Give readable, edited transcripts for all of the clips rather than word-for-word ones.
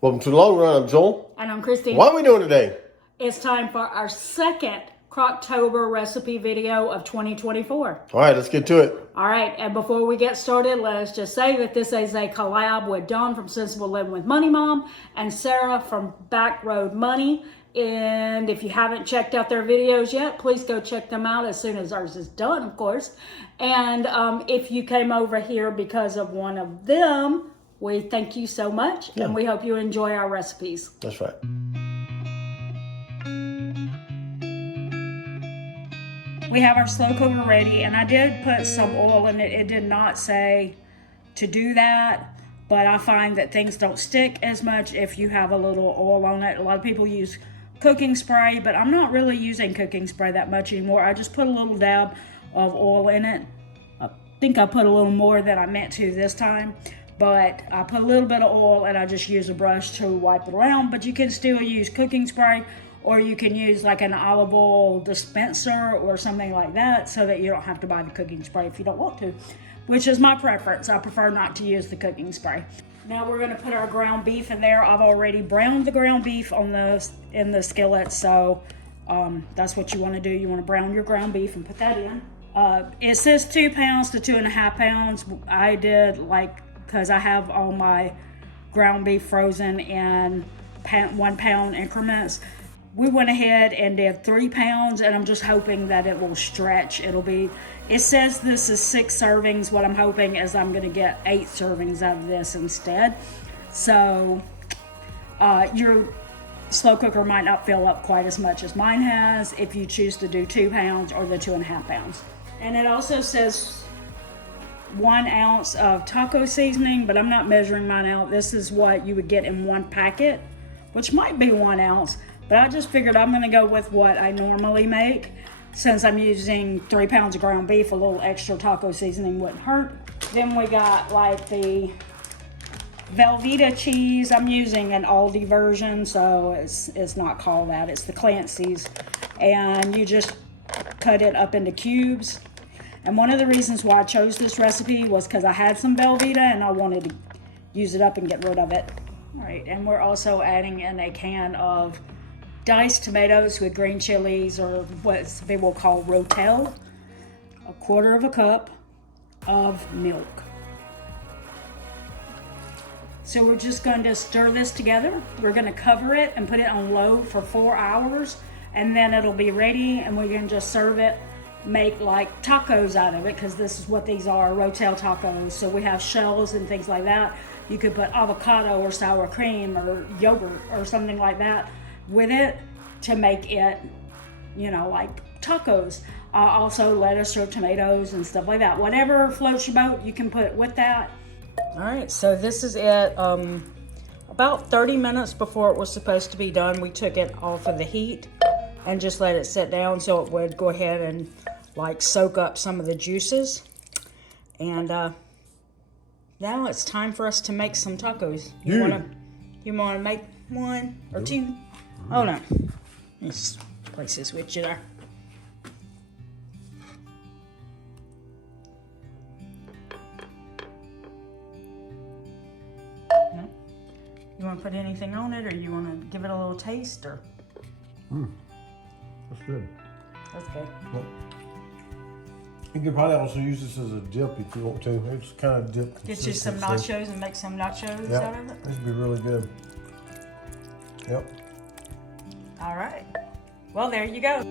Welcome to the long run. I'm Joel. And I'm Christy. What are we doing today? It's time for our second Croctober recipe video of 2024. All right, let's get to it. All right, and before we get started, let's just say that this is a collab with Dawn from Sensible Living with Money Mom and Sarah from Backroad Money. And if you haven't checked out their videos yet, please go check them out as soon as ours is done, of course. And if you came over here because of one of them, we thank you so much, and we hope you enjoy our recipes. That's right. We have our slow cooker ready, and I did put some oil in it. It did not say to do that, but I find that things don't stick as much if you have a little oil on it. A lot of people use cooking spray, but I'm not really using cooking spray that much anymore. I just put a little dab of oil in it. I think I put a little more than I meant to this time. But I put a little bit of oil and I just use a brush to wipe it around. But you can still use cooking spray, or you can use like an olive oil dispenser or something like that, so that you don't have to buy the cooking spray if you don't want to, which is my preference. I prefer not to use the cooking spray. Now we're going to put our ground beef in there. I've already browned the ground beef in the skillet, so that's what you want to do. You want to brown your ground beef and put that in. It says 2 pounds to 2.5 pounds. I did because I have all my ground beef frozen in 1 pound increments. We went ahead and did 3 pounds, and I'm just hoping that it will stretch. It says this is 6 servings. What I'm hoping is I'm gonna get 8 servings out of this instead. So your slow cooker might not fill up quite as much as mine has if you choose to do 2 pounds or the 2.5 pounds. And it also says 1 ounce of taco seasoning, but I'm not measuring mine out. This is what you would get in 1 packet, which might be 1 ounce, but I just figured I'm gonna go with what I normally make. Since I'm using 3 pounds of ground beef, a little extra taco seasoning wouldn't hurt. Then we got like the Velveeta cheese. I'm using an Aldi version, so it's not called that. It's the Clancy's, and you just cut it up into cubes. And one of the reasons why I chose this recipe was because I had some Velveeta and I wanted to use it up and get rid of it. All right, and we're also adding in a can of diced tomatoes with green chilies, or what people call rotel, 1/4 cup of milk. So we're just going to stir this together. We're going to cover it and put it on low for 4 hours, and then it'll be ready, and we can just serve it. Make like tacos out of it, because this is what these are, rotel tacos. So we have shells and things like that. You could put avocado or sour cream or yogurt or something like that with it to make it, like tacos. Also lettuce or tomatoes and stuff like that. Whatever floats your boat, you can put it with that. All right, so this is it. About 30 minutes before it was supposed to be done, we took it off of the heat and just let it sit down so it would go ahead and soak up some of the juices. And now it's time for us to make some tacos. You wanna make 1 or 2? Hold on. Let's place this with you there. You want to put anything on it, or you want to give it a little taste, or? That's good. That's good. Well, you could probably also use this as a dip if you want to. It's kind of dip. Get you some nachos and make some nachos out of it. This would be really good. Yep. All right. Well, there you go.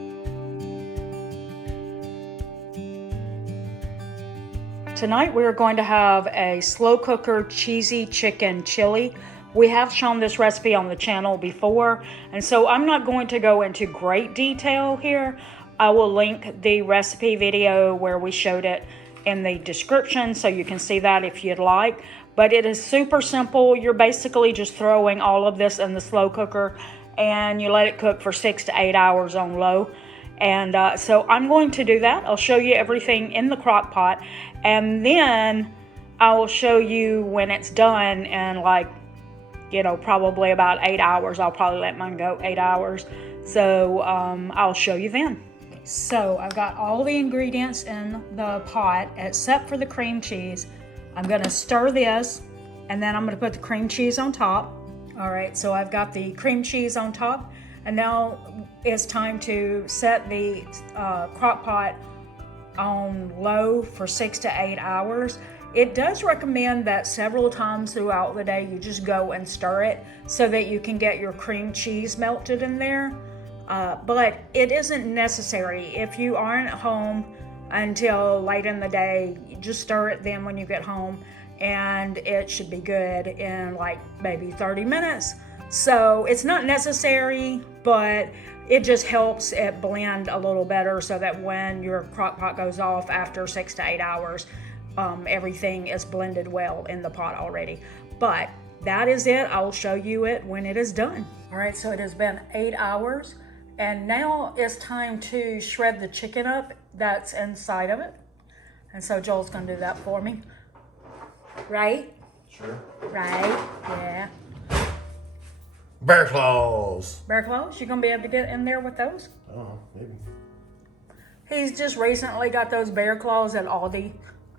Tonight we're going to have a slow cooker cheesy chicken chili. We have shown this recipe on the channel before, and so I'm not going to go into great detail here. I will link the recipe video where we showed it in the description, so you can see that if you'd like. But it is super simple. You're basically just throwing all of this in the slow cooker, and you let it cook for 6 to 8 hours on low. And so I'm going to do that. I'll show you everything in the crock pot, and then I will show you when it's done in probably about 8 hours. I'll probably let mine go 8 hours. So I'll show you then. So I've got all the ingredients in the pot except for the cream cheese. I'm gonna stir this, and then I'm gonna put the cream cheese on top. All right, so I've got the cream cheese on top, and now it's time to set the crock pot on low for 6 to 8 hours. It does recommend that several times throughout the day you just go and stir it so that you can get your cream cheese melted in there. But it isn't necessary. If you aren't home until late in the day, you just stir it then when you get home, and it should be good in like maybe 30 minutes. So it's not necessary, but it just helps it blend a little better so that when your crock pot goes off after 6 to 8 hours, everything is blended well in the pot already. But that is it. I will show you it when it is done. All right, so it has been 8 hours, and now it's time to shred the chicken up that's inside of it. And so Joel's gonna do that for me. Right? Sure. Right, yeah. Bear claws. Bear claws, you gonna be able to get in there with those? I don't know, maybe. He's just recently got those bear claws at Aldi.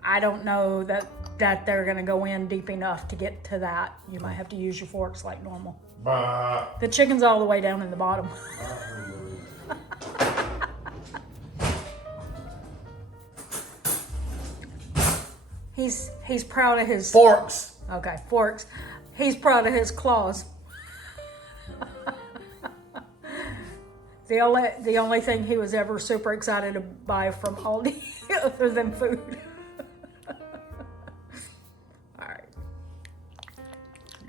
I don't know that they're gonna go in deep enough to get to that. You might have to use your forks like normal. Bah. The chicken's all the way down in the bottom. He's proud of his Forks. Okay, forks. He's proud of his claws. The only thing he was ever super excited to buy from Aldi other than food. All right.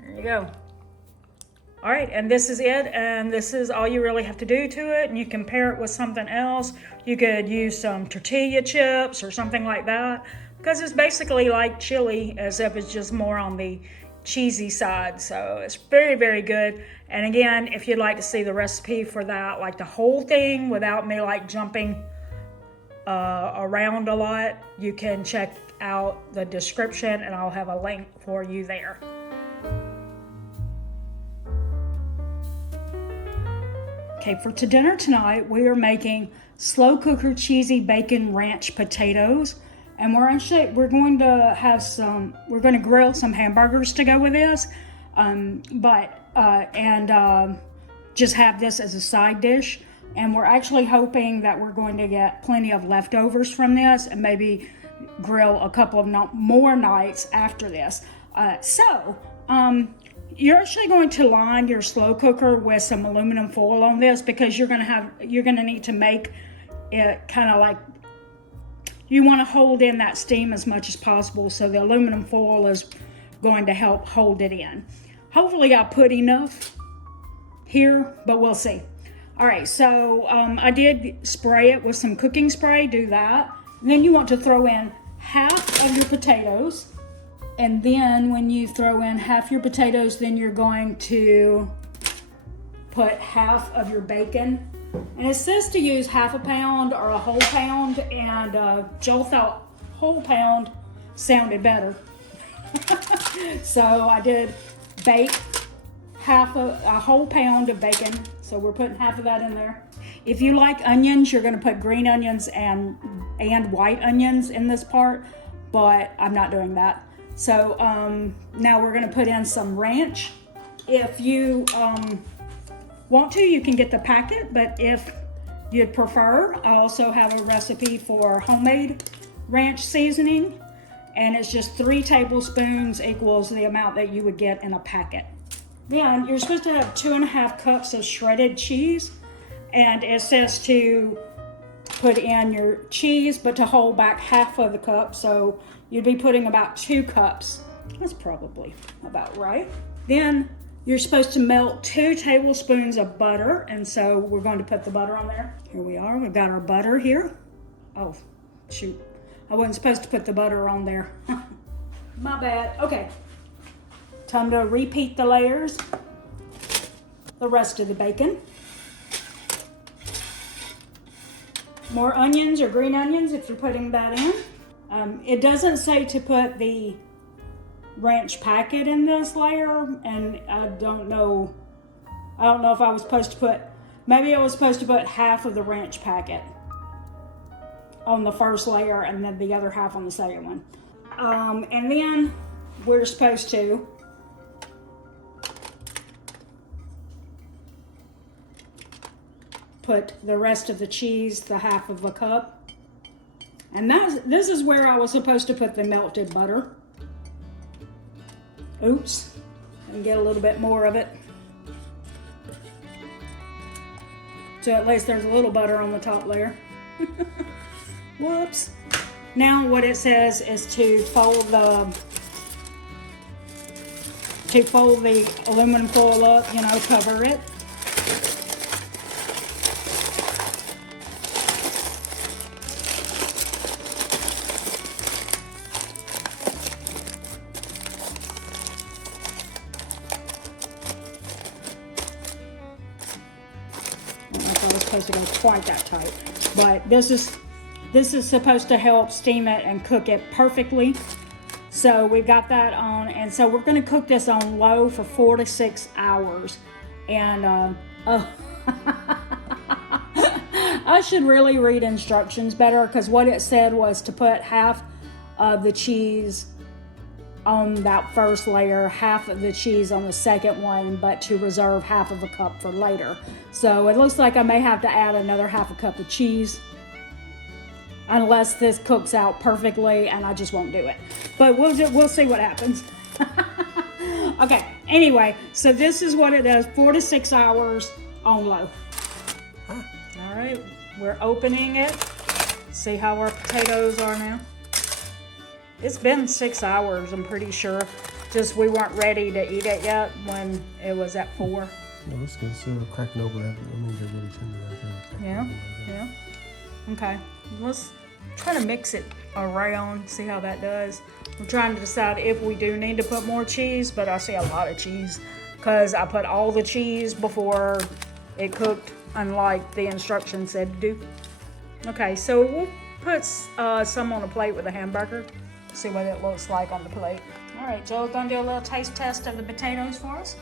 There you go. All right, and this is it, and this is all you really have to do to it, and you can pair it with something else. You could use some tortilla chips or something like that, because it's basically like chili, as if it's just more on the cheesy side. So it's very, very good. And again, if you'd like to see the recipe for that, like the whole thing without me like jumping around a lot, you can check out the description and I'll have a link for you there. Okay, for dinner tonight, we are making slow cooker cheesy bacon ranch potatoes. And we're going to grill some hamburgers to go with this, just have this as a side dish. And we're actually hoping that we're going to get plenty of leftovers from this and maybe grill a couple of more nights after this. You're actually going to line your slow cooker with some aluminum foil on this, because you're going to need to make it kind of like, you want to hold in that steam as much as possible, so the aluminum foil is going to help hold it in. Hopefully I put enough here, but we'll see. All right, so I did spray it with some cooking spray, do that. And then you want to throw in half of your potatoes, and then when you throw in half your potatoes, then you're going to put half of your bacon. And it says to use half a pound or a whole pound, and Joel thought whole pound sounded better. So I did bake half a whole pound of bacon. So we're putting half of that in there. If you like onions, you're gonna put green onions and white onions in this part, but I'm not doing that. So now we're gonna put in some ranch. If you want to, you can get the packet, but if you'd prefer, I also have a recipe for homemade ranch seasoning, and it's just 3 tablespoons equals the amount that you would get in a packet. Then you're supposed to have 2.5 cups of shredded cheese, and it says to put in your cheese, but to hold back half of the cup, so you'd be putting about 2 cups. That's probably about right. Then you're supposed to melt 2 tablespoons of butter, and so we're going to put the butter on there. Here we are, we've got our butter here. Oh, shoot. I wasn't supposed to put the butter on there. My bad. Okay. Time to repeat the layers. The rest of the bacon. More onions or green onions if you're putting that in. It doesn't say to put the ranch packet in this layer, and I don't know if I was supposed to put, maybe I was supposed to put half of the ranch packet on the first layer and then the other half on the second one. And then we're supposed to put the rest of the cheese, the half of a cup. And this is where I was supposed to put the melted butter. Oops, and get a little bit more of it. So at least there's a little butter on the top layer. Whoops. Now what it says is to fold the aluminum foil up, you know, cover it. I don't know if I was supposed to go quite that tight, but this is supposed to help steam it and cook it perfectly. So we've got that on, and so we're going to cook this on low for 4 to 6 hours. And I should really read instructions better, because what it said was to put half of the cheese on that first layer, half of the cheese on the second one, but to reserve half of a cup for later. So it looks like I may have to add another half a cup of cheese, unless this cooks out perfectly, and I just won't do it. But we'll see what happens. Okay, anyway, so this is what it does, 4 to 6 hours on low. All right, we're opening it. See how our potatoes are now. It's been 6 hours, I'm pretty sure. Just we weren't ready to eat it yet when it was at 4. Yeah, that's good. So cracking over that. I mean, they're really tender right there. Yeah. Okay, let's try to mix it around, see how that does. I'm trying to decide if we do need to put more cheese, but I see a lot of cheese because I put all the cheese before it cooked, unlike the instructions said to do. Okay, so we'll put some on a plate with a hamburger, see what it looks like on the plate. All right, Joe's gonna do a little taste test of the potatoes for us.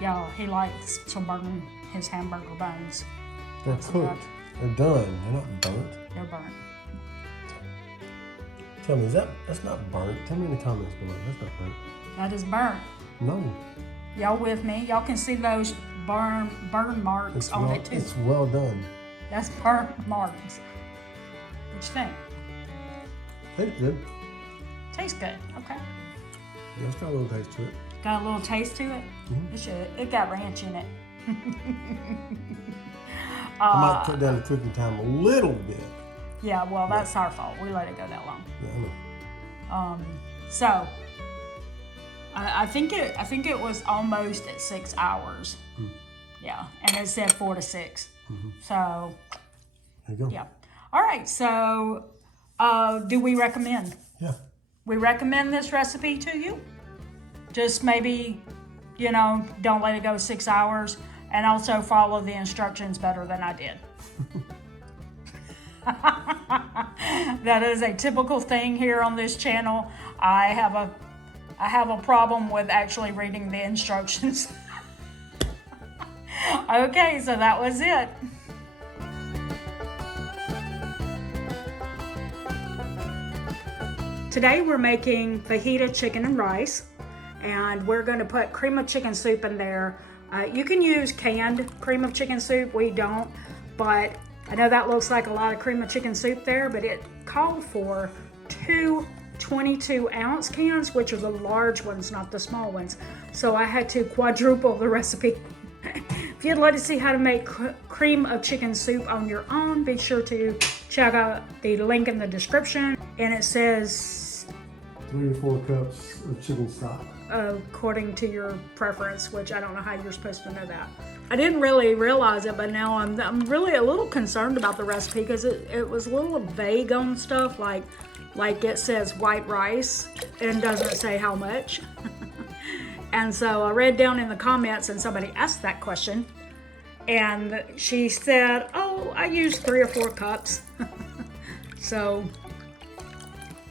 Y'all, he likes to burn his hamburger buns. They're cooked. They're done. They're not burnt. They're burnt. Tell me, that's not burnt? Tell me in the comments below. That's not burnt. That is burnt. No. Y'all with me? Y'all can see those burn marks on it too. It's well done. That's burn marks. What you think? Tastes good. Tastes good. Okay. Yeah, it's got a little taste to it. Got a little taste to it? Mm-hmm. It got ranch in it. I might cut down the cooking time a little bit. Yeah, well, that's our fault. We let it go that long. Yeah, I know. So I think it was almost at 6 hours. Mm. Yeah, and it said 4 to 6. Mm-hmm. So there you go. yeah. All right. So do we recommend? Yeah. We recommend this recipe to you. Just maybe, you know, don't let it go 6 hours, and also follow the instructions better than I did. That is a typical thing here on this channel. I have a problem with actually reading the instructions. Okay, so that was it. Today we're making fajita chicken and rice, and we're going to put cream of chicken soup in there. You can use canned cream of chicken soup. We don't, but I know that looks like a lot of cream of chicken soup there, but it called for 2 22-ounce cans, which are the large ones, not the small ones. So I had to quadruple the recipe. If you'd like to see how to make cream of chicken soup on your own, be sure to check out the link in the description. And it says 3 to 4 cups of chicken stock. According to your preference, which I don't know how you're supposed to know that. I didn't really realize it, but now I'm really a little concerned about the recipe, because it was a little vague on stuff, like it says white rice and doesn't say how much. And so I read down in the comments, and somebody asked that question, and she said, oh, I used 3 or 4 cups. So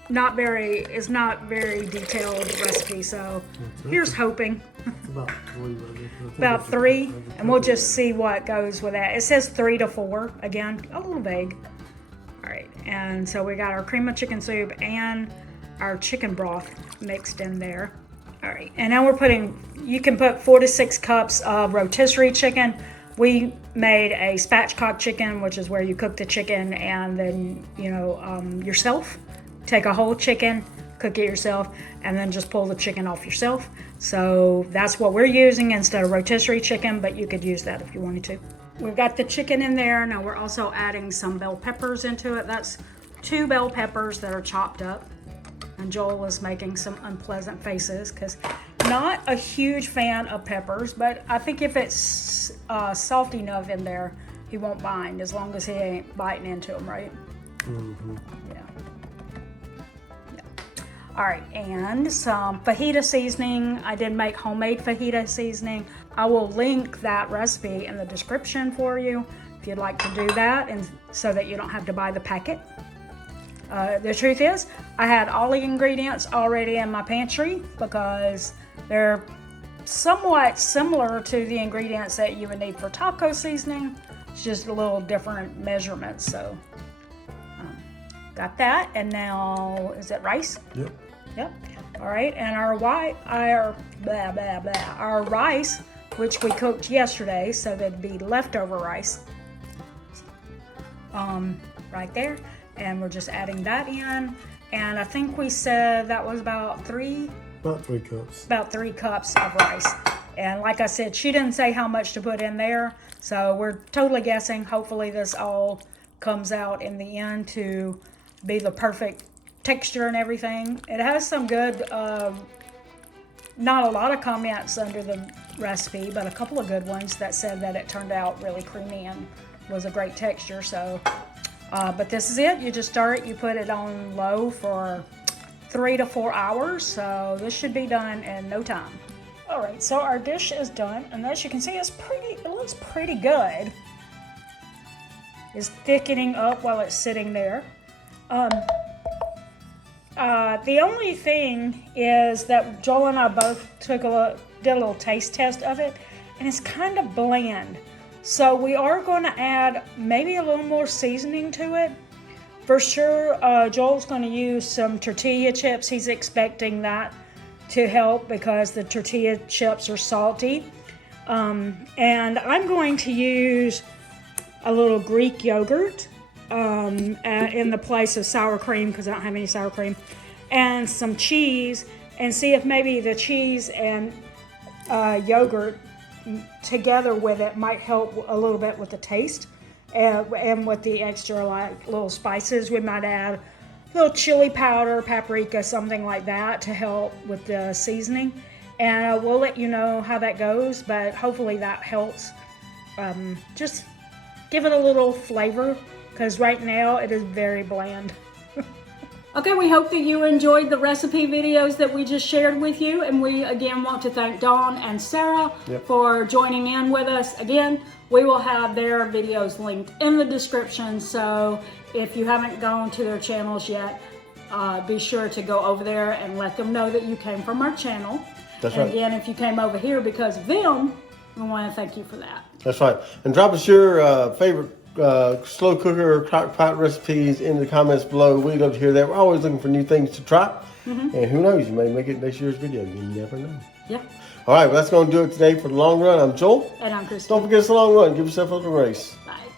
it's not very detailed recipe, so here's hoping. It's about 3, right? About 3, and we'll just see what goes with that. It says 3 to 4, again, a little vague. All right, and so we got our cream of chicken soup and our chicken broth mixed in there. All right, and now we're you can put 4 to 6 cups of rotisserie chicken. we made a spatchcock chicken, which is where you cook the chicken and then, yourself. Take a whole chicken, cook it yourself, and then just pull the chicken off yourself. So that's what we're using instead of rotisserie chicken, but you could use that if you wanted to. We've got the chicken in there. Now we're also adding some bell peppers into it. That's 2 bell peppers that are chopped up. And Joel was making some unpleasant faces because not a huge fan of peppers, but I think if it's salty enough in there, he won't mind as long as he ain't biting into them, right? Mm-hmm. Yeah. All right, and some fajita seasoning. I did make homemade fajita seasoning. I will link that recipe in the description for you if you'd like to do that, and so that you don't have to buy the packet. The truth is, I had all the ingredients already in my pantry because they're somewhat similar to the ingredients that you would need for taco seasoning. It's just a little different measurements. So, got that. And now, is it rice? Yep. Yep. All right. And our rice, which we cooked yesterday, so that'd be leftover rice. Right there. And we're just adding that in. And I think we said that was about 3 cups. About 3 cups of rice. And like I said, she didn't say how much to put in there. So we're totally guessing. Hopefully this all comes out in the end to be the perfect texture and everything. It has some good, not a lot of comments under the recipe, but a couple of good ones that said that it turned out really creamy and was a great texture. So, but this is it. You just stir it. You put it on low for 3 to 4 hours. So this should be done in no time. All right, so our dish is done, and as you can see, it looks pretty good. It's thickening up while it's sitting there. The only thing is that Joel and I both did a little taste test of it, and it's kind of bland. So we are going to add maybe a little more seasoning to it. For sure, Joel's going to use some tortilla chips. He's expecting that to help because the tortilla chips are salty. And I'm going to use a little Greek yogurt in the place of sour cream because I don't have any sour cream, and some cheese, and see if maybe the cheese and yogurt together with it might help a little bit with the taste, and with the extra like little spices. We might add a little chili powder, paprika, something like that to help with the seasoning, and we'll let you know how that goes, but hopefully that helps just give it a little flavor because right now it is very bland. Okay, we hope that you enjoyed the recipe videos that we just shared with you. And we again want to thank Dawn and Sarah for joining in with us. Again, we will have their videos linked in the description. So if you haven't gone to their channels yet, be sure to go over there and let them know that you came from our channel. That's and right. Again, if you came over here because of them, we want to thank you for that. That's right. And drop us your favorite slow cooker or crock pot recipes in the comments below. We'd love to hear that. We're always looking for new things to try. And who knows, you may make it next year's video. You never know. Yeah. All right, well, that's going to do it today for the long run. I'm Joel. And I'm Christy. Don't forget it's a long run. Give yourself a little race.